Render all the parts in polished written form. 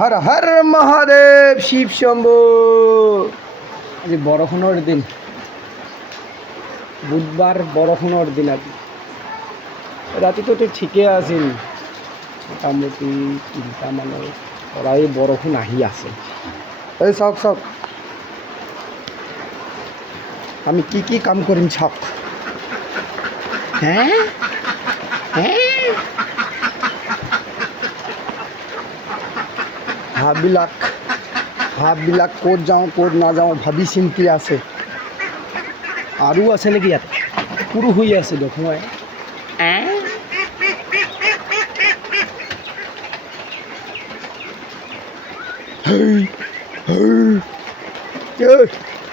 হৰ হৰ মহাদেৱ শিৱ শম্ভু। আজি বৰষুণৰ দিন, বুধবাৰ বৰষুণৰ দিন। আজি ৰাতিটোতো ঠিকে আছিল, মোটামুটি 3টা মানৰ পৰাই বৰষুণ আহি আছে। এই চাওক চাওক, আমি কি কাম কৰিম চাওক। হে হে ভাববিলাক ক'ত যাওঁ ক'ত নাযাওঁ ভাবি চিন্তি আছে। আৰু আছে নেকি ইয়াত? পুৰু হৈ আছে দেখোন।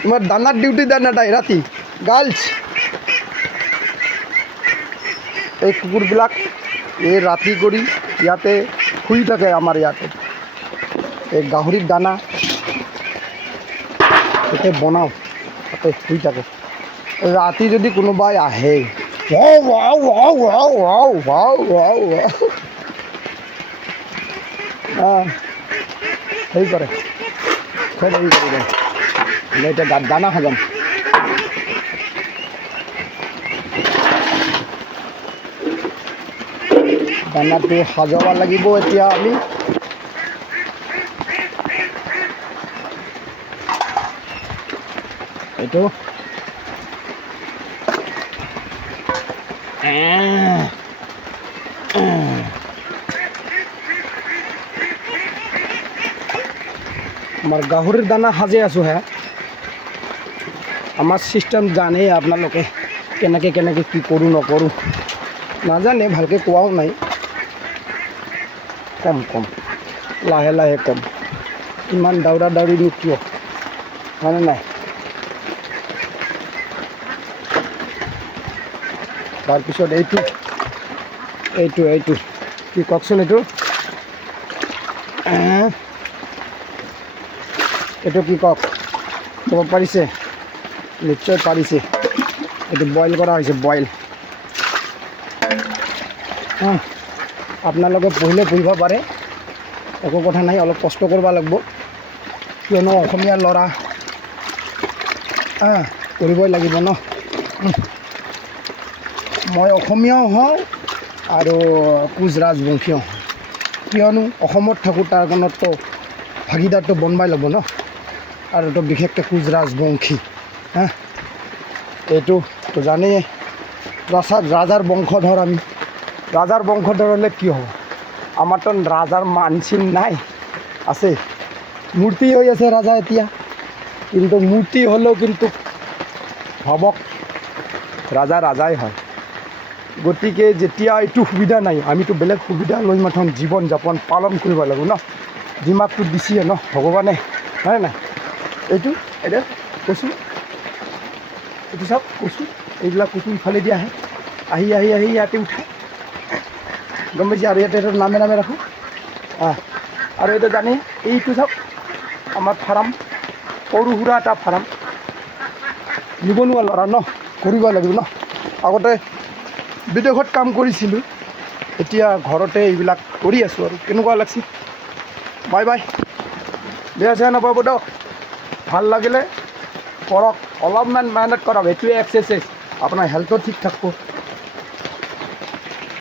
তোমাৰ দানাৰ ডিউটি দেয় না তাই ৰাতি? গাৰ্লছ, এই কুকুৰবিলাক এই ৰাতি কৰি ইয়াতে শুই থাকে। আমাৰ ইয়াতে এই গাহৰিৰ দানা তাতে বনাওঁ, তাতে শুই থাকে। ৰাতি যদি কোনোবাই আহে, হেৰি কৰে, হেৰি কৰিব। মই এতিয়া দানা খাজাম। দানাটো সাজাব লাগিব এতিয়া আমি। এইটো আমাৰ গাহৰিৰ দানা সাজে আছোঁ হে। আমাৰ চিষ্টেম জানেই আপোনালোকে, কেনেকৈ কি কৰোঁ নকৰোঁ নাজানে, ভালকৈ কোৱাও নাই। কম লাহে লাহে কম। ইমান দাউৰা দাউৰিনো কিয়, হয়নে নাই? তাৰপিছত এইটো কি কওকচোন, এইটো কি কওক, ক'ব পাৰিছে? নিশ্চয় পাৰিছে। এইটো বইল কৰা হৈছে, বইল। আপোনালোকে পঢ়িব পাৰে, একো কথা নাই। অলপ কষ্ট কৰিব লাগিব, কিয়নো অসমীয়া ল'ৰা, কৰিবই লাগিব ন। মই অসমীয়াও হওঁ আৰু কোচ ৰাজবংশীও হওঁ, কিয়নো অসমত থাকোঁ। তাৰ কাৰণেতো ভাগিদাৰটো বনবাই ল'ব ন। আৰু তো বিশেষকৈ কোচ ৰাজবংশী। এইটোতো জানেই, ৰাজাৰ বংশধৰ আমি। ৰাজাৰ বংশধৰ হ'লে কি হ'ব? আমাৰতো ৰাজাৰ মানচিন নাই, আছে মূৰ্তি হৈ আছে ৰাজা এতিয়া। কিন্তু মূৰ্তি হ'লেও কিন্তু ভাবক, ৰাজাই হয়। গতিকে যেতিয়া এইটো সুবিধা নাই, আমিতো বেলেগ সুবিধা লৈ মাথোন জীৱন যাপন পালন কৰিব লাগিব ন। দিমাগটো দিছিয়ে ন ভগৱানে, হয় নাই? এইটো কচু, এইটো চাওক কচু। এইবিলাক কচু ইফালেদি আহি ইয়াতে উঠায়, গম পাইছে? আৰু ইয়াতে নামে ৰাখোঁ। আৰু এইটো জানি, এইটো চাওক আমাৰ ফাৰ্ম, সৰু সুৰা এটা ফাৰ্ম। নিবনুৱা ল'ৰা ন, কৰিব লাগিব ন। আগতে বিদেশত কাম কৰিছিলোঁ, এতিয়া ঘৰতে এইবিলাক কৰি আছোঁ। আৰু কেনেকুৱা লাগছে? বাই বাই, বেয়া চেয়া নাপাব দিয়ক। ভাল লাগিলে কৰক, অলপমান মেহনত কৰক। এইটোৱে এক্সাৰচাইজ, আপোনাৰ হেল্থো ঠিক থাকিব।